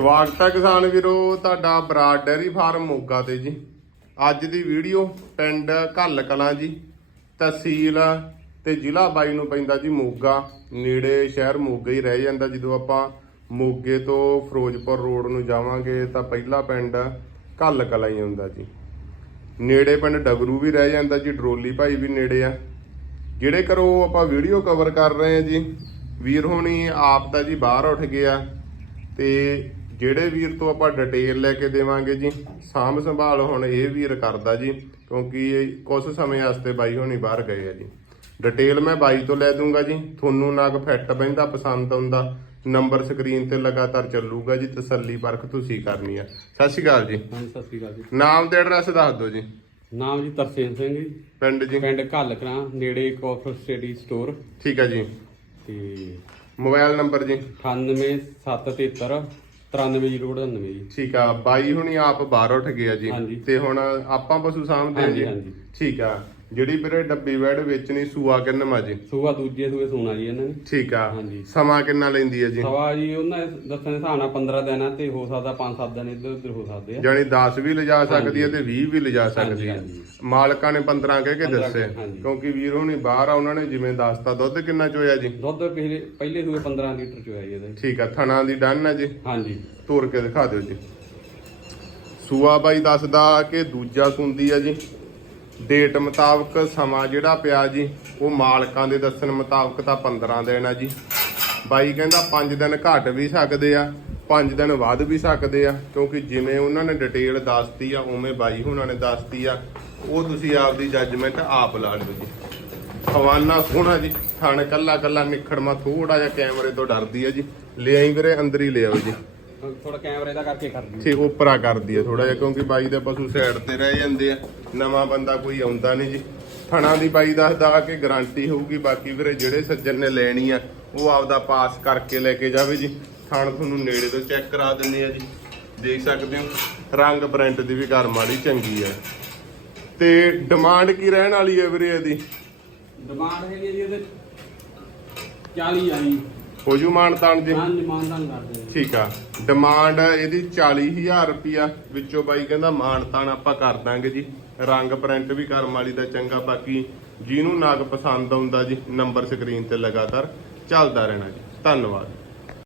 ਸਵਾਗਤ ਹੈ ਕਿਸਾਨ ਵੀਰੋ, ਤੁਹਾਡਾ ਬਰਾਡ ਡੈਰੀ ਫਾਰਮ ਮੋਗਾ ਤੇ ਜੀ। ਅੱਜ ਦੀ ਵੀਡੀਓ ਪਿੰਡ ਘੱਲ ਕਲਾਂ ਜੀ, ਤਹਿਸੀਲ ਤੇ ਜ਼ਿਲ੍ਹਾ ਬਾਈ ਨੂੰ ਪੈਂਦਾ ਜੀ ਮੋਗਾ। ਨੇੜੇ ਸ਼ਹਿਰ ਮੋਗਾ ਹੀ ਰਹਿ ਜਾਂਦਾ, ਜਦੋਂ ਆਪਾਂ ਮੋਗੇ ਤੋਂ ਫਿਰੋਜ਼ਪੁਰ ਰੋਡ ਨੂੰ ਜਾਵਾਂਗੇ ਤਾਂ ਪਹਿਲਾ ਪਿੰਡ ਘੱਲ ਕਲਾਂ ਹੀ ਹੁੰਦਾ ਜੀ। ਨੇੜੇ ਪਿੰਡ ਡਗਰੂ ਵੀ ਰਹਿ ਜਾਂਦਾ ਜੀ, ਡਰੋਲੀ ਭਾਈ ਵੀ ਨੇੜੇ ਆ। ਜਿਹੜੇ ਕਰੋ ਆਪਾਂ ਵੀਡੀਓ ਕਵਰ ਕਰ ਰਹੇ ਆ ਜੀ, ਵੀਰ ਹੋਣੀ ਆਪ ਤਾਂ ਜੀ ਬਾਹਰ ਉੱਠ ਗਿਆ ਤੇ ਜਿਹੜੇ ਵੀਰ ਤੋਂ ਆਪਾਂ ਡਿਟੇਲ ਲੈ ਕੇ ਦੇਵਾਂਗੇ ਜੀ ਸਾਂਭ ਸੰਭਾਲ ਹੁਣ ਇਹ ਵੀਰ ਕਰਦਾ ਜੀ ਕਿਉਂਕਿ ਇਹ ਕੁਝ ਸਮੇਂ ਵਾਸਤੇ ਬਾਈ ਹੋਣੀ ਬਾਹਰ ਗਏ ਆ ਜੀ। ਡਿਟੇਲ ਮੈਂ ਬਾਈ ਤੋਂ ਲੈ ਦੂੰਗਾ ਜੀ ਤੁਹਾਨੂੰ ਨਗ ਫਿੱਟ ਬੈਂਦਾ ਪਸੰਦ ਆਉਂਦਾ ਨੰਬਰ ਸਕਰੀਨ ਤੇ ਲਗਾਤਾਰ ਚੱਲੂਗਾ ਜੀ ਤਸੱਲੀ ਪਰਖ ਤੁਸੀਂ ਕਰਨੀ ਆ। ਸਤਿ ਸ਼੍ਰੀ ਅਕਾਲ ਜੀ। ਹਾਂਜੀ ਸਤਿ ਸ੍ਰੀ ਅਕਾਲ ਜੀ। ਨਾਮ ਤੇ ਐਡਰੈਸ ਦੱਸ ਦਿਓ ਜੀ। ਨਾਮ ਜੀ ਤਰਸੇਮ ਸਿੰਘ ਜੀ। ਪਿੰਡ ਜੀ। ਪਿੰਡ ਘੱਲ ਕਲਾਂ ਨੇੜੇ ਕਾਫਰ ਸਟੇਡੀ ਸਟੋਰ ਠੀਕ ਆ ਜੀ। ਤੇ ਮੋਬਾਈਲ ਨੰਬਰ ਜੀ। 98773 93099 ਜੀ ਠੀਕ ਆ ਬਾਈ ਹੁਣੀ ਆਪ ਬਾਹਰ ਉੱਠ ਗਿਆ ਜੀ ਹਾਂਜੀ। ਤੇ ਹੁਣ ਆਪਾਂ ਪਸ਼ੂ ਸਾਂਭਦੇ ਹਾਂ ਹਾਂਜੀ, ਜੀ ਹਾਂਜੀ। ਠੀਕ ਆ। ਜਿਹੜੀ ਵੀਰੇ ਡੱਬੀ ਵੈੜ ਵੇਚਣੀ ਸੂਆ ਕਿੰਨਾ ਜੀ? ਸੂਆ ਦੂਜੇ ਸੂਏ ਸੋਨਾ ਜੀ ਇਹਨਾਂ ਨੇ। ਠੀਕ ਆ। ਹਾਂਜੀ। ਸਮਾਂ ਕਿੰਨਾ ਲੈਂਦੀ ਹੈ ਜੀ? ਸਵਾ ਜੀ ਉਹਨਾਂ ਦੇ ਦੱਸਣ ਦੇ ਹਿਸਾਬ ਨਾਲ 15 ਦਿਨ ਆ ਤੇ ਹੋ ਸਕਦਾ 5-7 ਦਿਨ ਇੱਧਰ ਉੱਧਰ ਹੋ ਸਕਦੇ ਆ। ਜਾਣੀ 10 ਵੀ ਲਿਜਾ ਸਕਦੀ ਹੈ ਤੇ 20 ਵੀ ਲਿਜਾ ਸਕਦੀ ਹੈ ਹਾਂਜੀ। ਮਾਲਕਾਂ ਨੇ 15 ਕਹਿ ਕੇ 15 ਦੱਸੇ ਹਾਂਜੀ। ਕਿਉਂਕਿ ਵੀਰ ਹੁਣੀ ਬਾਹਰ ਆ ਉਹਨਾਂ ਨੇ ਜਿਵੇਂ ਦੱਸਤਾ ਦੁੱਧ ਕਿੰਨਾ ਚੋਇਆ ਜੀ? ਦੁੱਧ ਪਹਿਲੇ ਪਹਿਲੇ ਸੂਏ 15 ਲੀਟਰ ਚੋਇਆ ਜੀ ਇਹਦਾ। ਠੀਕ ਆ ਥਣਾ ਦੀ ਡਨ ਹੈ ਜੀ। ਹਾਂਜੀ। ਤੋੜ ਕੇ ਦਿਖਾ ਦਿਓ ਜੀ। ਸੂਆ ਬਾਈ ਦੱਸਦਾ ਕਿ ਦੂਜਾ ਸੁੰਦੀ ਆ ਜੀ। ਡੇਟ ਮੁਤਾਬਕ ਸਮਾਂ ਜਿਹੜਾ ਪਿਆ ਜੀ, ਉਹ ਮਾਲਕਾਂ ਦੇ ਦੱਸਣ ਮੁਤਾਬਕ ਤਾਂ 15 ਦਿਨ ਆ ਜੀ। ਬਾਈ ਕਹਿੰਦਾ 5 ਦਿਨ ਘੱਟ ਵੀ ਸਕਦੇ ਆ 5 ਦਿਨ ਵੱਧ ਵੀ ਸਕਦੇ ਆ, ਕਿਉਂਕਿ ਜਿਵੇਂ ਉਹਨਾਂ ਨੇ ਡਿਟੇਲ ਦੱਸਤੀ ਆ, ਉਵੇਂ ਬਾਈ ਹੁਣਾਂ ਨੇ ਦੱਸਤੀ ਆ, ਉਹ ਤੁਸੀਂ ਆਪਦੀ ਜੱਜਮੈਂਟ ਆਪ ਲਾ ਲਓ ਜੀ। ਹਵਾਨਾ ਸੋਹਣਾ ਜੀ, ਥਣ ਕੱਲਾ ਕੱਲਾ ਨਿਖੜਮਾ ਥੋੜਾ ਜਿਹਾ ਕੈਮਰੇ ਤੋਂ ਡਰਦੀ ਆ ਜੀ। ਲੈ ਆਈ ਵੀਰੇ, ਅੰਦਰ ਹੀ ਲੈ ਆਓ ਜੀ। ਥੋੜਾ ਕੈਮਰੇ ਦਾ ਕਰਕੇ ਕਰ ਦਿਓ ਠੀਕ ਉਪਰਾ ਕਰਦੀ ਹੈ ਥੋੜਾ ਜਿਹਾ ਕਿਉਂਕਿ ਬਾਈ ਦੇ ਪਸ਼ੂ ਸਾਈਡ ਤੇ ਰਹਿ ਜਾਂਦੇ ਆ। ਨਵਾਂ ਬੰਦਾ ਕੋਈ ਆਉਂਦਾ ਨਹੀਂ ਜੀ। ਥਣਾ ਦੀ ਬਾਈ ਦੱਸਦਾ ਕਿ ਗਾਰੰਟੀ ਹੋਊਗੀ ਬਾਕੀ ਵੀਰੇ ਜਿਹੜੇ ਸੱਜਣ ਨੇ ਲੈਣੀ ਆ ਉਹ ਆਪਦਾ ਪਾਸ ਕਰਕੇ ਲੈ ਕੇ ਜਾਵੇ ਜੀ। ਥਣ ਤੁਹਾਨੂੰ ਨੇੜੇ ਤੋਂ ਚੈੱਕ ਕਰਾ ਦਿੰਦੇ ਆ ਜੀ। ਦੇਖ ਸਕਦੇ ਹੋ ਰੰਗ ਪ੍ਰਿੰਟ ਦੀ ਵੀ ਘਰ ਮਾੜੀ ਚੰਗੀ ਹੈ ਤੇ ਡਿਮਾਂਡ ਕੀ ਰਹਿਣ ਵਾਲੀ ਹੈ ਵੀਰੇ ਇਹਦੀ? ਡਿਮਾਂਡ ਹੈਗੀ ਹੈ ਜੀ ਇਹਦੇ 40 ਆ ਜੀ। ਹੋ ਜੂ ਮਾਨਤਾਨ ਜੀ? ਹਾਂ ਕਰਦੇ ਠੀਕ ਆ। ਡਿਮਾਂਡ ਇਹਦੀ 40000 ਰੁਪਿਆ ਵਿੱਚੋਂ ਬਾਈ ਕਹਿੰਦਾ ਮਾਨਤਾਨ ਆਪਾਂ ਕਰ ਦਾਂਗੇ ਜੀ। ਰੰਗ ਪ੍ਰਿੰਟ ਵੀ ਕਰਮ ਵਾਲੀ ਦਾ ਚੰਗਾ ਬਾਕੀ ਜਿਹਨੂੰ ਨਾਗ ਪਸੰਦ ਆਉਂਦਾ ਜੀ ਨੰਬਰ ਸਕਰੀਨ ਤੇ ਲਗਾਤਾਰ ਚੱਲਦਾ ਰਹਿਣਾ ਜੀ। ਧੰਨਵਾਦ।